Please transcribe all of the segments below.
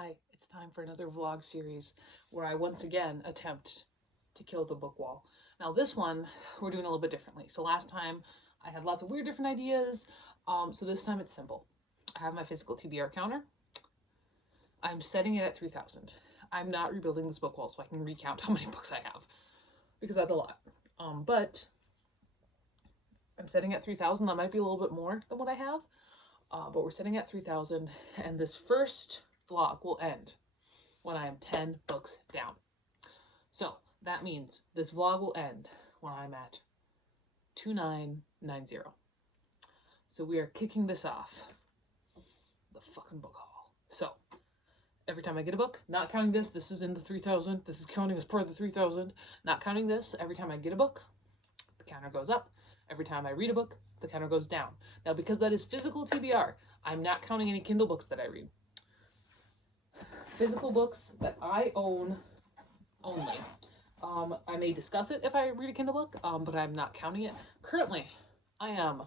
Hi, it's time for another vlog series where I once again attempt to kill the book wall. Now this one, we're doing a little bit differently. So last time I had lots of weird different ideas, so this time it's simple. I have my physical TBR counter. I'm setting it at 3,000. I'm not rebuilding this book wall so I can recount how many books I have, because that's a lot. But I'm setting at 3,000. That might be a little bit more than what I have, but we're setting at 3,000, and this first vlog will end when I am 10 books down. So that means this vlog will end when I'm at 2990. So we are kicking this off, the fucking book haul. So every time I get a book, not counting this, this is in the 3,000. This is counting as part of the 3,000. Not counting this, every time I get a book, the counter goes up. Every time I read a book, the counter goes down. Now, because that is physical TBR, I'm not counting any Kindle books that I read. Physical books that I own only. I may discuss it if I read a Kindle book, but I'm not counting it. Currently, I am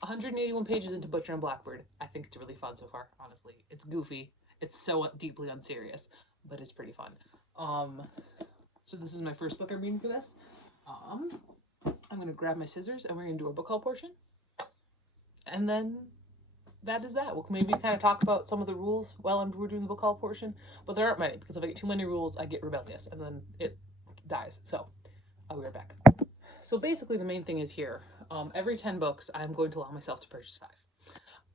181 pages into Butcher and Blackbird. I think it's really fun so far, honestly. It's goofy. It's so deeply unserious, but it's pretty fun. So this is my first book I'm reading for this. I'm going to grab my scissors and we're going to do our book haul portion. And then that is that. We'll maybe kind of talk about some of the rules while we're doing the book haul portion, but there aren't many, because if I get too many rules, I get rebellious and then it dies. So I'll be right back. So basically the main thing is here, every 10 books, I'm going to allow myself to purchase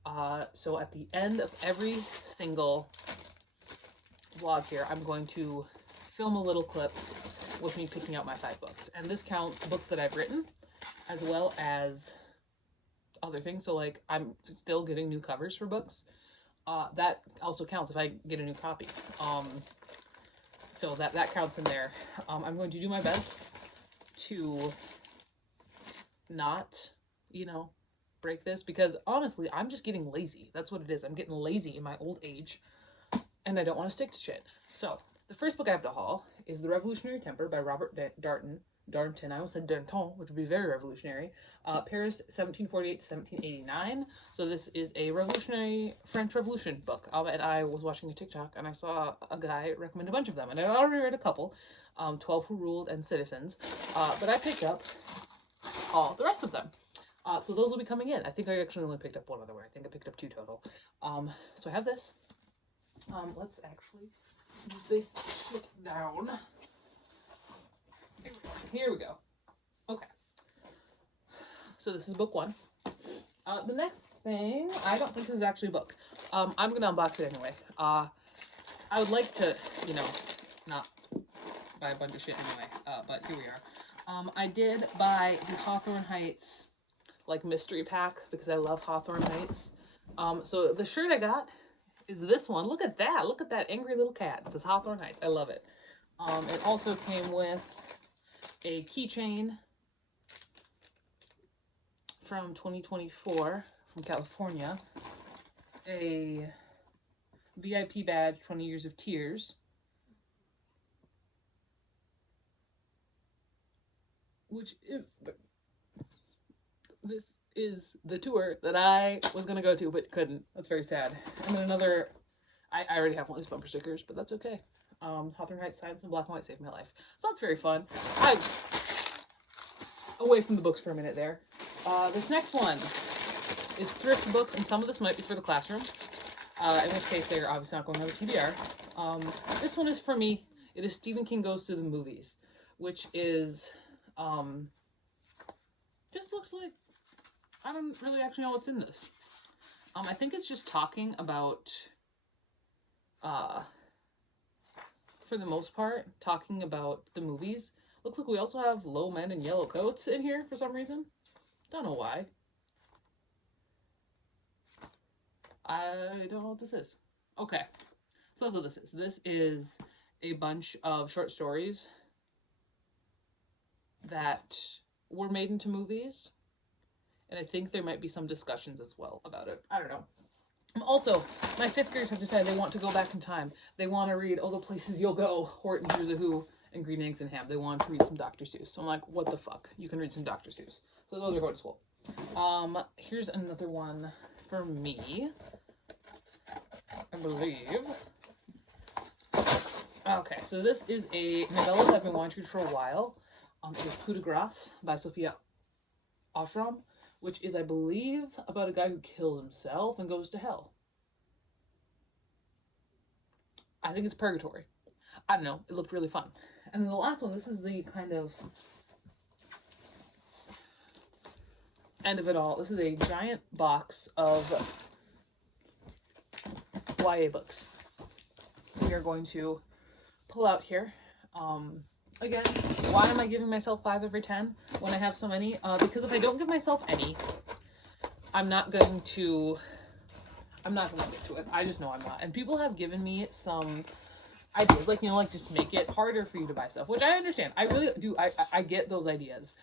5. So at the end of every single vlog here, I'm going to film a little clip with me picking out my 5 books. And this counts books that I've written, as well as other things. So like, I'm still getting new covers for books. That also counts if I get a new copy. So that counts in there. I'm going to do my best to not, break this, because honestly, I'm just getting lazy. That's what it is. I'm getting lazy in my old age, and I don't want to stick to shit. So the first book I have to haul is The Revolutionary Temper by Robert Darnton. I almost said Danton, which would be very revolutionary. Paris, 1748 to 1789. So this is a French Revolution book. And I was watching a TikTok and I saw a guy recommend a bunch of them. And I already read a couple, 12 Who Ruled and Citizens. But I picked up all the rest of them. So those will be coming in. I think I actually only picked up one other one. I think I picked up 2 total. So I have this. Let's actually move this shit down. Here we go. Okay. So this is book 1. The next thing, I don't think this is actually a book. I'm going to unbox it anyway. I would like to, not buy a bunch of shit anyway, but here we are. I did buy the Hawthorne Heights, mystery pack, because I love Hawthorne Heights. So the shirt I got is this one. Look at that. Look at that angry little cat. It says Hawthorne Heights. I love it. It also came with a keychain from 2024 from California, a VIP badge, 20 Years of Tears, which is this is the tour that I was going to go to but couldn't. That's very sad. And then another, I already have one of these bumper stickers, but that's okay. Hawthorne Heights Science in Black and White saved my life. So that's very fun. I'm away from the books for a minute there. This next one is thrift books, and some of this might be for the classroom, in which case they're obviously not going to have a TBR. This one is for me. It is Stephen King Goes to the Movies, which is, just looks like, I don't really actually know what's in this. I think it's just talking about, for the most part, talking about the movies. Looks like we also have Low Men in Yellow Coats in here for some reason. Don't know why. I don't know what this is. Okay, so that's what this is. This is a bunch of short stories that were made into movies. And I think there might be some discussions as well about it. I don't know. Also, my 5th graders have decided they want to go back in time. They want to read All the Places You'll Go, Horton Hears a Who, and Green Eggs and Ham. They want to read some Dr. Seuss. So I'm like, what the fuck? You can read some Dr. Seuss. So those are going to school. Here's another one for me. I believe. Okay, so this is a novella that I've been wanting to read for a while. It is Coup de Grace by Sophia Ashram, which is, I believe, about a guy who kills himself and goes to hell. I think it's Purgatory. I don't know. It looked really fun. And then the last one, this is the kind of end of it all. This is a giant box of YA books. We are going to pull out here. Again, why am I giving myself 5 every 10 when I have so many? Because if I don't give myself any, I'm not going to stick to it. I just know I'm not. And people have given me some ideas, like, you know, like, just make it harder for you to buy stuff, which I understand. I really do. I get those ideas.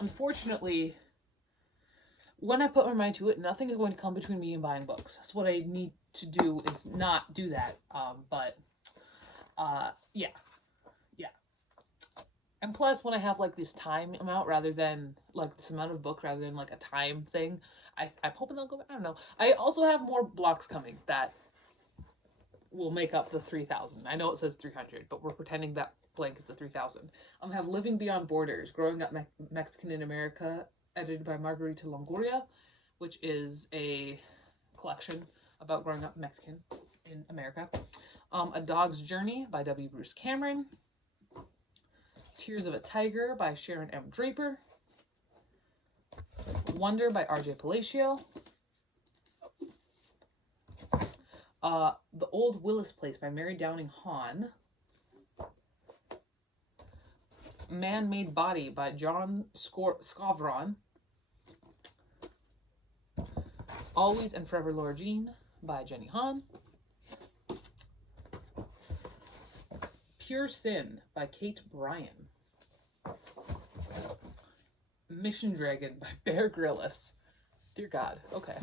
Unfortunately, when I put my mind to it, nothing is going to come between me and buying books. So what I need to do is not do that. Yeah. And plus, when I have, like, this time amount rather than, like, this amount of book rather than, like, a time thing, I'm hoping they'll go, I don't know. I also have more blocks coming that will make up the 3,000. I know it says 300, but we're pretending that blank is the 3,000. I have Living Beyond Borders, Growing Up Mexican in America, edited by Margarita Longoria, which is a collection about growing up Mexican in America. A Dog's Journey by W. Bruce Cameron. Tears of a Tiger by Sharon M. Draper. Wonder by R.J. Palacio. The Old Willis Place by Mary Downing Hahn. Man-Made Body by John Scavron. Always and Forever Laura Jean by Jenny Han. Pure Sin by Kate Bryan. Mission Dragon by Bear Grylls. Dear God, okay.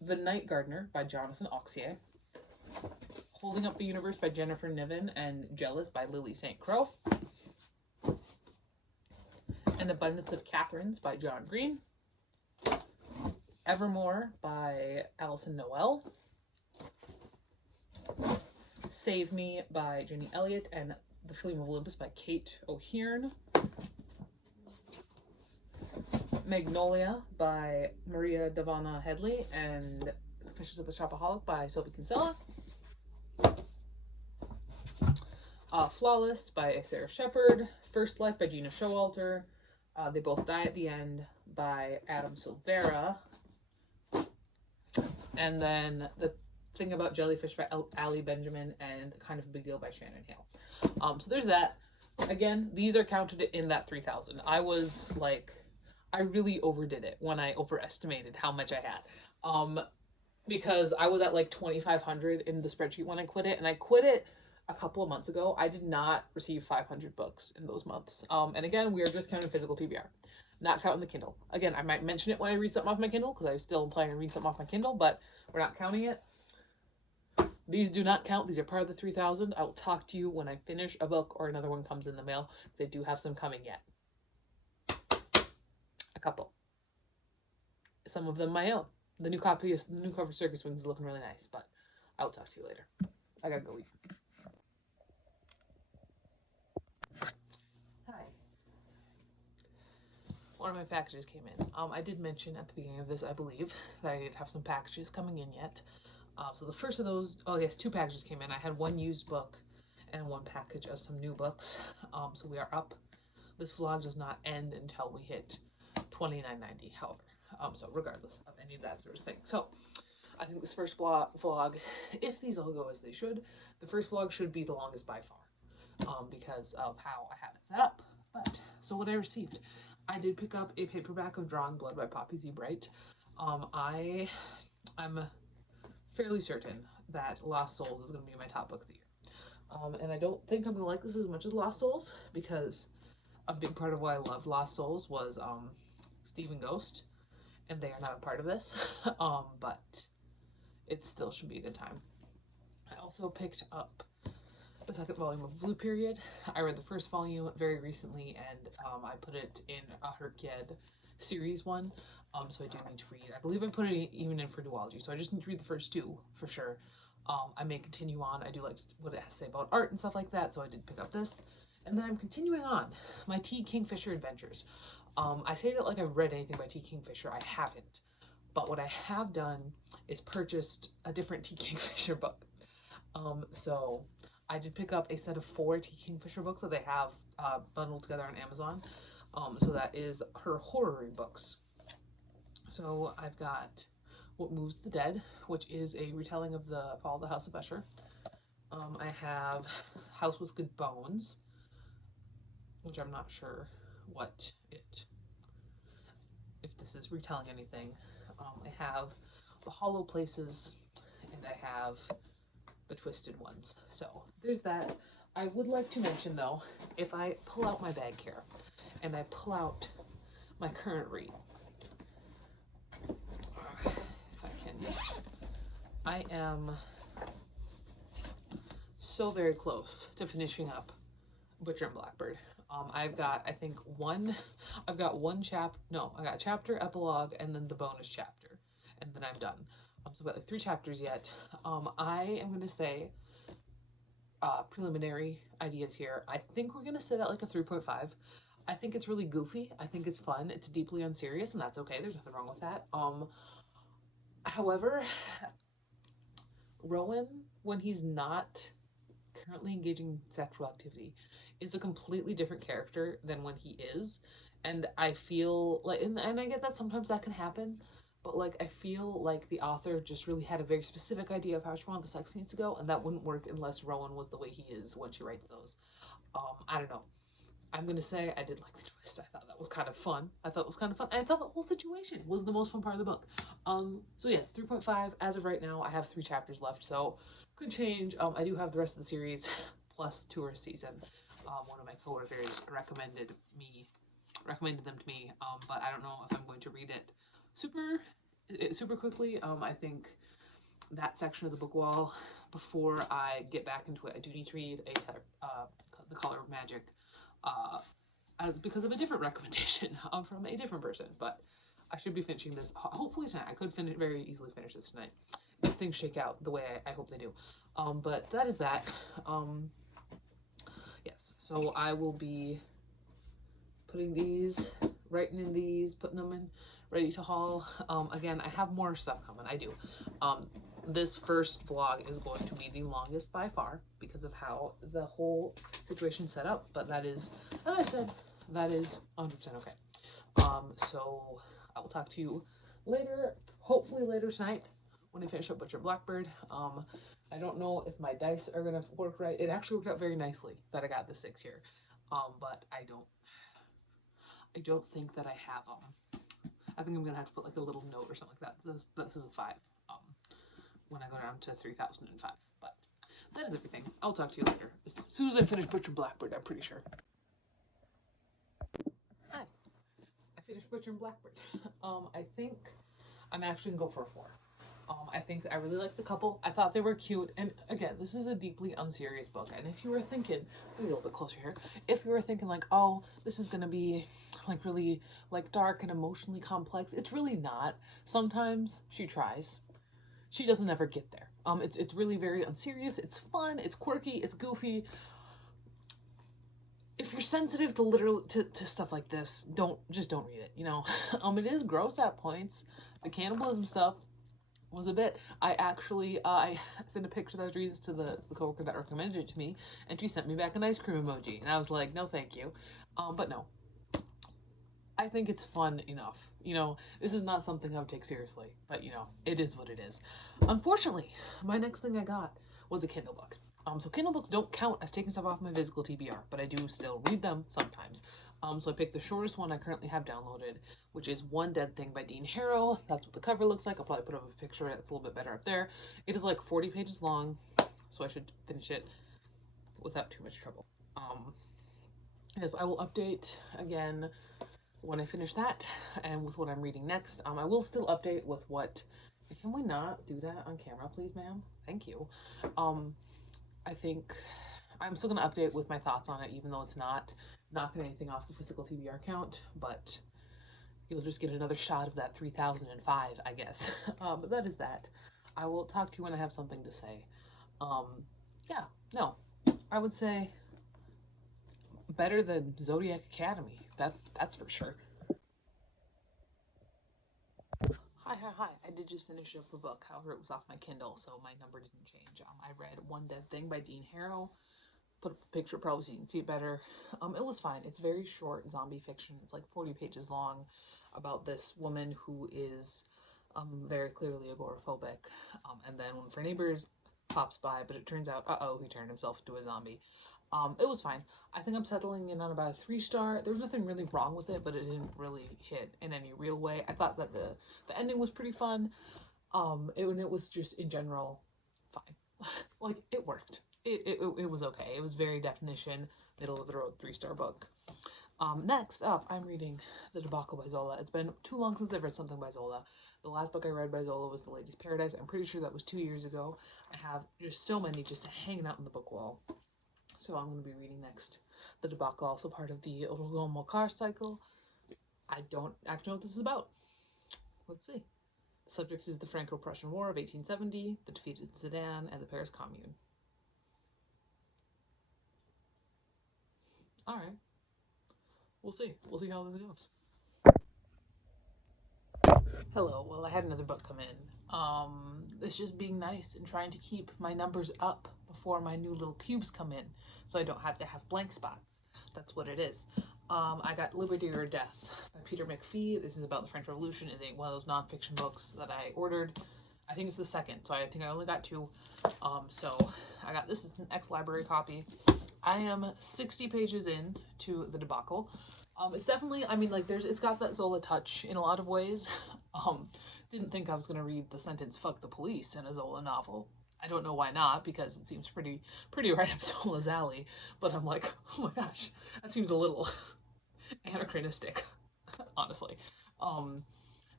The Night Gardener by Jonathan Auxier. Holding Up the Universe by Jennifer Niven and Jealous by Lily St. Croix. An Abundance of Catherines by John Green. Evermore by Alison Noel. Save Me by Jenny Elliott and The Flame of Olympus by Kate O'Hearn. Magnolia by Maria Davana Headley and Confessions of a Shopaholic by Sophie Kinsella. Flawless by Sarah Shepard. First Life by Gina Showalter. They Both Die at the End by Adam Silvera. And then The Thing About Jellyfish by Ali Benjamin and Kind of a Big Deal by Shannon Hale. So there's that. Again, these are counted in that 3,000. I really overdid it when I overestimated how much I had. Because I was at like 2,500 in the spreadsheet when I quit it, and I quit it a couple of months ago. I did not receive 500 books in those months. And again, we are just counting physical TBR, not counting the Kindle. Again, I might mention it when I read something off my Kindle, because I still am planning to read something off my Kindle, but we're not counting it. These do not count. These are part of the 3,000. I will talk to you when I finish a book or another one comes in the mail. They do have some coming yet. A couple. Some of them my own. The new cover Circus Wings is looking really nice, but I'll talk to you later. I gotta go eat. Hi. One of my packages came in. I did mention at the beginning of this, I believe, that I didn't have some packages coming in yet. So the first of those, oh yes, 2 packages came in. I had 1 used book and 1 package of some new books. So we are up. This vlog does not end until we hit $29.90, however. So regardless of any of that sort of thing. So I think this first vlog, if these all go as they should, the first vlog should be the longest by far, because of how I have it set up. But, so what I received, I did pick up a paperback of Drawing Blood by Poppy Z. Bright. I'm fairly certain that Lost Souls is going to be my top book of the year. And I don't think I'm going to like this as much as Lost Souls, because a big part of why I loved Lost Souls was Stephen Ghost, and they are not a part of this, but it still should be a good time. I also picked up the second volume of Blue Period. I read the first volume very recently, and I put it in a Herkyed series one. So I do need to read. I believe I put it even in for duology, so I just need to read the first two for sure. I may continue on. I do like what it has to say about art and stuff like that, so I did pick up this. And then I'm continuing on my T. Kingfisher adventures. I say that like I've read anything by T. Kingfisher. I haven't. But what I have done is purchased a different T. Kingfisher book. So I did pick up a set of 4 T. Kingfisher books that they have bundled together on Amazon. So that is her horror books. So I've got What Moves the Dead, which is a retelling of the Fall of the House of Usher. I have House with Good Bones, which I'm not sure what if this is retelling anything. I have The Hollow Places, and I have The Twisted Ones. So there's that. I would like to mention though, if I pull out my bag here, and I pull out my current read, if I can, I am so very close to finishing up Butcher and Blackbird. I've got, I think, I've got a chapter, epilogue, and then the bonus chapter, and then I'm done. So I've got like 3 chapters yet. I am going to say, preliminary ideas here. I think we're going to sit at like a 3.5. I think it's really goofy. I think it's fun. It's deeply unserious, and that's okay. There's nothing wrong with that. However, Rowan, when he's not currently engaging in sexual activity, is a completely different character than when he is. And I feel like, and I get that sometimes that can happen, but like I feel like the author just really had a very specific idea of how she wanted the sex scenes to go, and that wouldn't work unless Rowan was the way he is when she writes those. I don't know. I'm gonna say I did like the twist. I thought that was kind of fun. I thought it was kind of fun. And I thought the whole situation was the most fun part of the book. So yes, 3.5 as of right now. I have 3 chapters left, so could change. I do have the rest of the series plus tourist season. One of my coworkers recommended them to me, but I don't know if I'm going to read it super quickly. I think that section of the book wall before I get back into it. I do need to read The Color of Magic, as because of a different recommendation from a different person. But I should be finishing this hopefully tonight. I could very easily finish this tonight if things shake out the way I hope they do. But that is that. Yes, so I will be putting these, writing in these, putting them in, ready to haul. Again, I have more stuff coming. I do. This first vlog is going to be the longest by far because of how the whole situation set up. But that is, as I said, that is 100% okay. So I will talk to you later, hopefully later tonight when I finish up Butcher Blackbird. I don't know if my dice are gonna work right. It actually worked out very nicely that I got the 6 here, but I don't think that I have them. I think I'm gonna have to put like a little note or something like that. This is a 5. When I go down to 3005. But that is everything. I'll talk to you later. As soon as I finish Butcher Blackbird, I'm pretty sure. Hi. I finished Butcher and Blackbird. I think I'm actually gonna go for a 4. I think I really like the couple. I thought they were cute. And again, this is a deeply unserious book. And if you were thinking, maybe a little bit closer here, if you were thinking like, oh, this is gonna be like really like dark and emotionally complex, it's really not. Sometimes she tries. She doesn't ever get there. It's really very unserious. It's fun. It's quirky. It's goofy. If you're sensitive to stuff like this, don't read it. You know, it is gross at points. The cannibalism stuff was a bit. I actually I sent a picture that I was reading to the coworker that recommended it to me, and she sent me back an ice cream emoji, and I was like, no, thank you. But no, I think it's fun enough. You know, this is not something I would take seriously, but you know, it is what it is. Unfortunately, my next thing I got was a Kindle book. So Kindle books don't count as taking stuff off my physical TBR, but I do still read them sometimes. So I picked the shortest one I currently have downloaded, which is One Dead Thing by Dean Harrow. That's what the cover looks like. I'll probably put up a picture of it. It's a little bit better up there. It is like 40 pages long, so I should finish it without too much trouble. Yes, I will update again when I finish that and with what I'm reading next. I will still update with what. Can we not do that on camera, please, ma'am? Thank you. I think I'm still gonna update with my thoughts on it, even though it's not knocking anything off the physical TBR count. But you'll just get another shot of that 3005, I guess. But that is that. I will talk to you when I have something to say. Um, yeah, no, I would say better than Zodiac Academy. That's for sure. Hi. I did just finish up a book. However, it was off my Kindle, so my number didn't change. I read One Dead Thing by Dean Harrow. Put up a picture probably so you can see it better. It was fine. It's very short zombie fiction. It's like 40 pages long about this woman who is very clearly agoraphobic. And then one of her neighbors pops by, but it turns out, he turned himself into a zombie. It was fine. I think I'm settling in on about a 3-star. There was nothing really wrong with it, but it didn't really hit in any real way. I thought that the ending was pretty fun. It was just in general fine. Like it worked. It was okay. It was very definition, middle of the road 3-star book. Next up, I'm reading The Debacle by Zola. It's been too long since I've read something by Zola. The last book I read by Zola was The Lady's Paradise. I'm pretty sure that was 2 years ago. I have just so many just hanging out on the book wall. So I'm going to be reading next The Debacle, also part of the Rogon Mokar cycle. I don't actually know what this is about. Let's see. The subject is the Franco-Prussian War of 1870, the defeat of Sedan, and the Paris Commune. Alright. We'll see. We'll see how this goes. Hello. Well, I had another book come in. It's just being nice and trying to keep my numbers up before my new little cubes come in, so I don't have to have blank spots. That's what it is. I got Liberty or Death by Peter McPhee. This is about the French Revolution. It's one of those nonfiction books that I ordered. I think it's the second, so I think I only got 2. So I got this is an ex-library copy. I am 60 pages in to The Debacle. It's definitely, I mean, like, it's got that Zola touch in a lot of ways. Didn't think I was going to read the sentence, fuck the police, in a Zola novel. I don't know why not, because it seems pretty right up Zola's alley. But I'm like, oh my gosh, that seems a little anachronistic, honestly.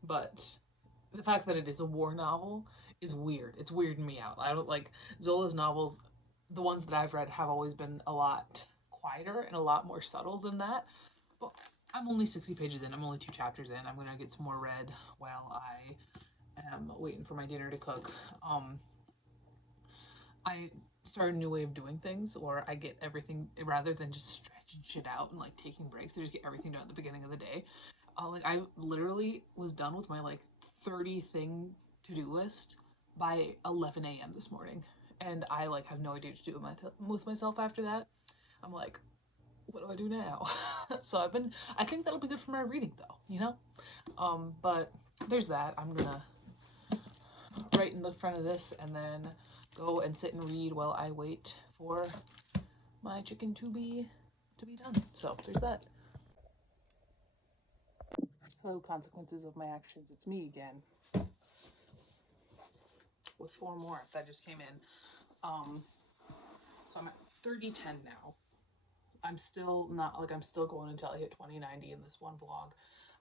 But the fact that it is a war novel is weird. It's weirding me out. I don't like Zola's novels. The ones that I've read have always been a lot quieter and a lot more subtle than that. But I'm only 60 pages in. I'm only 2 chapters in. I'm gonna get some more read while I am waiting for my dinner to cook. I started a new way of doing things, or I get everything rather than just stretching shit out and like taking breaks. I just get everything done at the beginning of the day. I literally was done with my like 30 thing to-do list by 11 a.m. this morning, and I like have no idea what to do with myself after that. I'm like, what do I do now? So I think that'll be good for my reading though, you know? But there's that. I'm gonna write in the front of this and then go and sit and read while I wait for my chicken to be done. So there's that. Hello, consequences of my actions. It's me again. With 4 more that just came in. So I'm at 3010 now. I'm still going until I hit 2090 in this one vlog.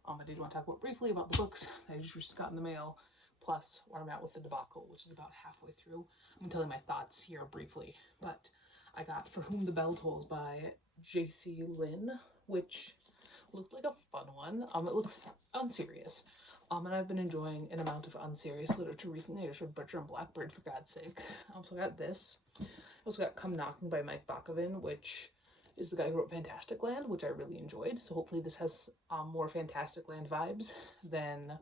I did want to talk briefly about the books that I just got in the mail, plus where I'm at with The Debacle, which is about halfway through. I'm telling my thoughts here briefly, but I got For Whom the Bell Tolls by J.C. Lynn, which looked like a fun one. It looks unserious. And I've been enjoying an amount of unserious literature recently. I just read Butcher and Blackbird, for God's sake. So I got this. I also got Come Knocking by Mike Bakovin, which is the guy who wrote Fantastic Land, which I really enjoyed. So hopefully this has more Fantastic Land vibes than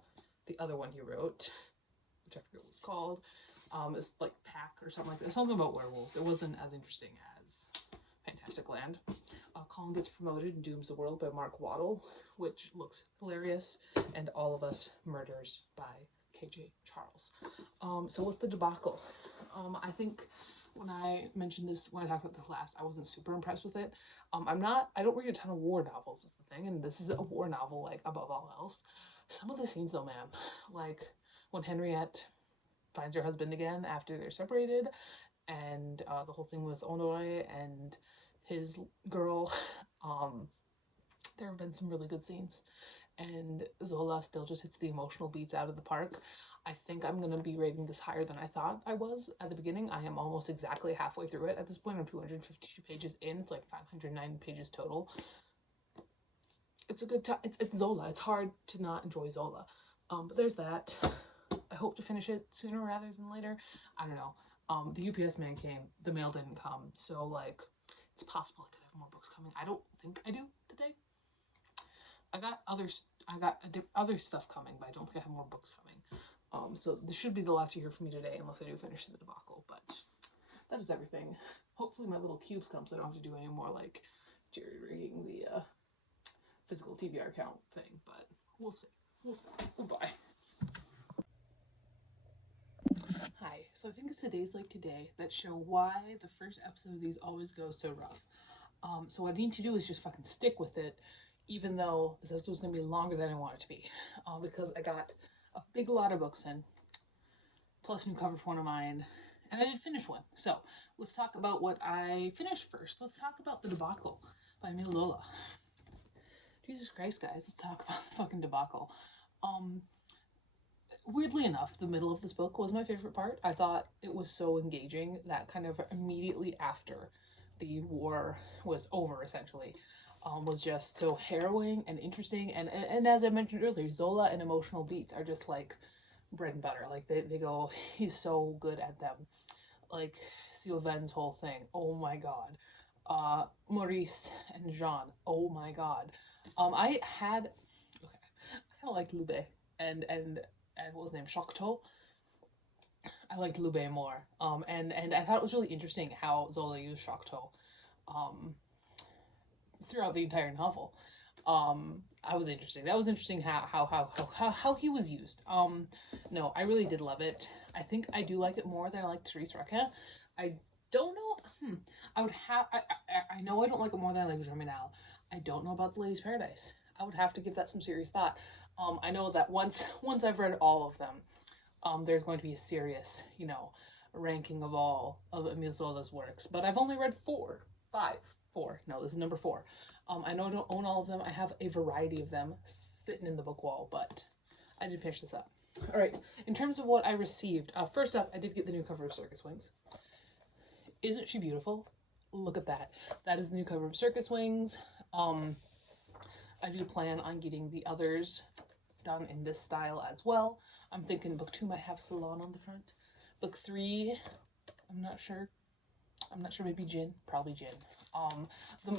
the other one he wrote, which I forget what it's called. It's like Pack or something like that. Something about werewolves. It wasn't as interesting as Fantastic Land. Colin Gets Promoted and Dooms the World by Mark Waddell, which looks hilarious, and All of Us Murders by KJ Charles. So what's The Debacle? I think when I mentioned this, when I talked about the class, I wasn't super impressed with it. I don't read a ton of war novels is the thing, and this is a war novel, like, above all else. Some of the scenes though, man, like when Henriette finds her husband again after they're separated, and the whole thing with Honore and his girl, there have been some really good scenes, and Zola still just hits the emotional beats out of the park. I think I'm going to be rating this higher than I thought I was at the beginning. I am almost exactly halfway through it. At this point, I'm 252 pages in. It's like 509 pages total. it's a good time. It's Zola. It's hard to not enjoy Zola. But there's that. I hope to finish it sooner rather than later. I don't know. The UPS man came. The mail didn't come. So, like, it's possible I could have more books coming. I don't think I do today. I got other stuff coming, but I don't think I have more books coming. So this should be the last you hear from me today, unless I do finish the debacle. But that is everything. Hopefully my little cubes come, so I don't have to do any more, like, jerry-rigging the physical TBR count thing. But we'll see. We'll see. Goodbye. Hi. So I think it's today's like today that show why the first episode of these always goes so rough. So what I need to do is just fucking stick with it, even though this episode was going to be longer than I want it to be. Because I got a big lot of books in, plus a new cover for one of mine, and I did finish one. So let's talk about what I finished first. Let's talk about The Debacle by Emile Zola. Jesus Christ, guys, let's talk about the fucking debacle. Weirdly enough, the middle of this book was my favorite part. I thought it was so engaging that kind of immediately after the war was over, essentially, was just so harrowing and interesting. And as I mentioned earlier, Zola and emotional beats are just like bread and butter. Like they go, he's so good at them. Like Sylvain's whole thing, oh my god. Maurice and Jean, oh my god. I kind of liked Lube and what was his name, Chocteau. I liked Lube more. And I thought it was really interesting how Zola used Chocteau throughout the entire novel. That was interesting how he was used. No, I really did love it. I think I do like it more than I like Therese Raquin. I don't know. I know I don't like it more than I like Germinal. I don't know about The Lady's Paradise. I would have to give that some serious thought. I know that once I've read all of them, there's going to be a serious, ranking of all of Emile Zola's works. But I've only read four. No, this is number 4. I know I don't own all of them. I have a variety of them sitting in the book wall, but I did finish this up. All right, in terms of what I received, first up, I did get the new cover of Circus Wings. Isn't she beautiful? Look at that. That is the new cover of Circus Wings. I do plan on getting the others done in this style as well. I'm thinking book 2 might have Salon on the front. Book 3, I'm not sure. Maybe Gin. Probably Gin.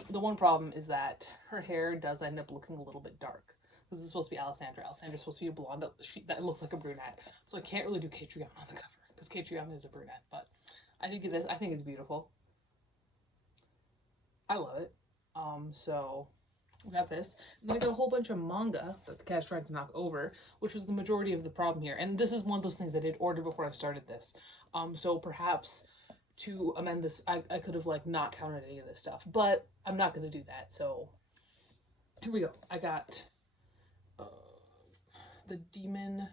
The one problem is that her hair does end up looking a little bit dark. This is supposed to be Alessandra. Alessandra's supposed to be a blonde that looks like a brunette. So I can't really do Catriona on the cover because Catriona is a brunette. But I did get this. I think it's beautiful. I love it. So we got this. And then I got a whole bunch of manga that the cat's trying to knock over, which was the majority of the problem here. And this is one of those things I did order before I started this. So perhaps to amend this, I could have not counted any of this stuff, but I'm not going to do that. So here we go. I got the Demon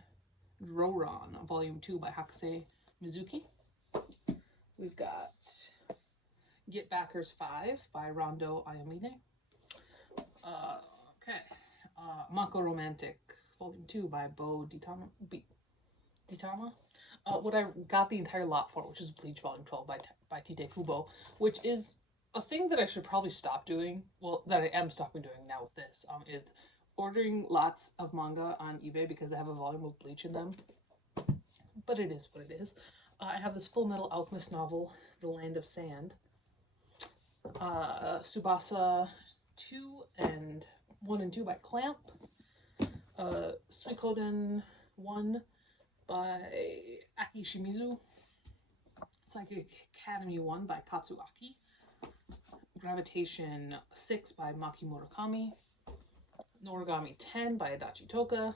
Droron, Volume 2 by Hakase Mizuki. We've got Get Backers 5 by Rondo Ayamine. Mako Romantic, Volume 2 by Bo Ditama. What I got the entire lot for, which is Bleach Volume 12 by Tite Kubo, which is a thing that I should probably stop doing. Well, that I am stopping doing now with this. It's ordering lots of manga on eBay because they have a volume of Bleach in them. But it is what it is. I have this Full Metal Alchemist novel, The Land of Sand. Tsubasa 1 and 2 by Clamp. Suikoden 1 by Aki Shimizu. Psychic Academy 1 by Katsuaki. Gravitation 6 by Maki Murakami. Noragami 10 by Adachi Toka.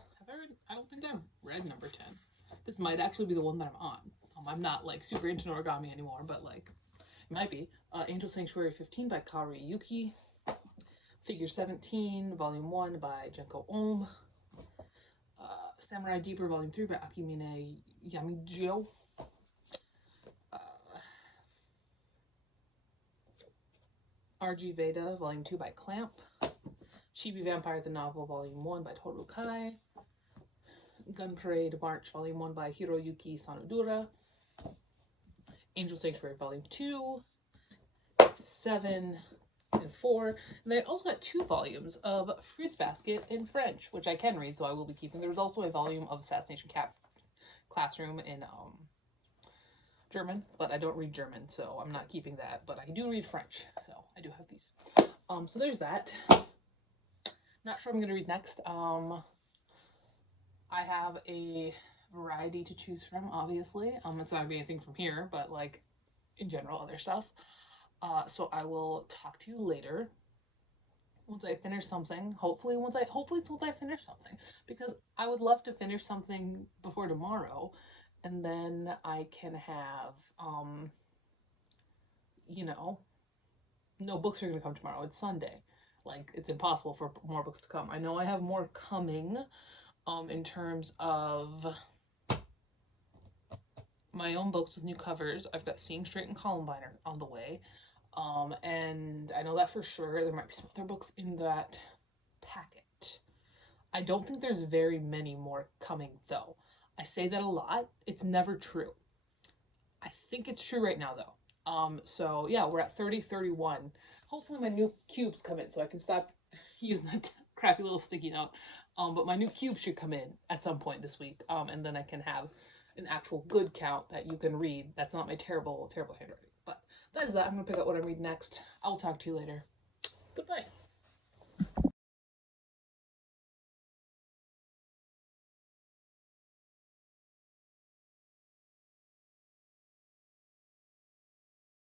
I don't think I've read number 10. This might actually be the one that I'm on. I'm not super into Noragami anymore, but it might be. Angel Sanctuary 15 by Kaori Yuki. Figure 17, Volume 1 by Genko Ohm. Samurai Deeper, Volume 3 by Akimine Yamijio. RG Veda, Volume 2 by Clamp. Chibi Vampire the Novel, Volume 1 by Toru Kai. Gun Parade March, Volume 1 by Hiroyuki Sanudura. Angel Sanctuary, Volume 2. 7 and and 4. And then I also got 2 volumes of Fruits Basket in French, which I can read, so I will be keeping. There was also a volume of Assassination Classroom in German, but I don't read German, so I'm not keeping that. But I do read French, so I do have these. So there's that. Not sure what I'm going to read next. I have a variety to choose from, obviously. It's not going to be anything from here, but like in general, other stuff. So I will talk to you later once I finish something. Hopefully it's once I finish something, because I would love to finish something before tomorrow, and then I can have you know, no books are going to come tomorrow. It's Sunday. Like, it's impossible for more books to come. I know I have more coming in terms of my own books with new covers. I've got Seeing Straight and Columbine on the way. And I know that for sure. There might be some other books in that packet. I don't think there's very many more coming, though. I say that a lot. It's never true. I think it's true right now, though. So yeah, we're at 30-31. Hopefully my new cubes come in so I can stop using that crappy little sticky note. But my new cubes should come in at some point this week. And then I can have an actual good count that you can read. That's not my terrible, terrible handwriting. But that is that. I'm going to pick out what I read next. I'll talk to you later. Goodbye.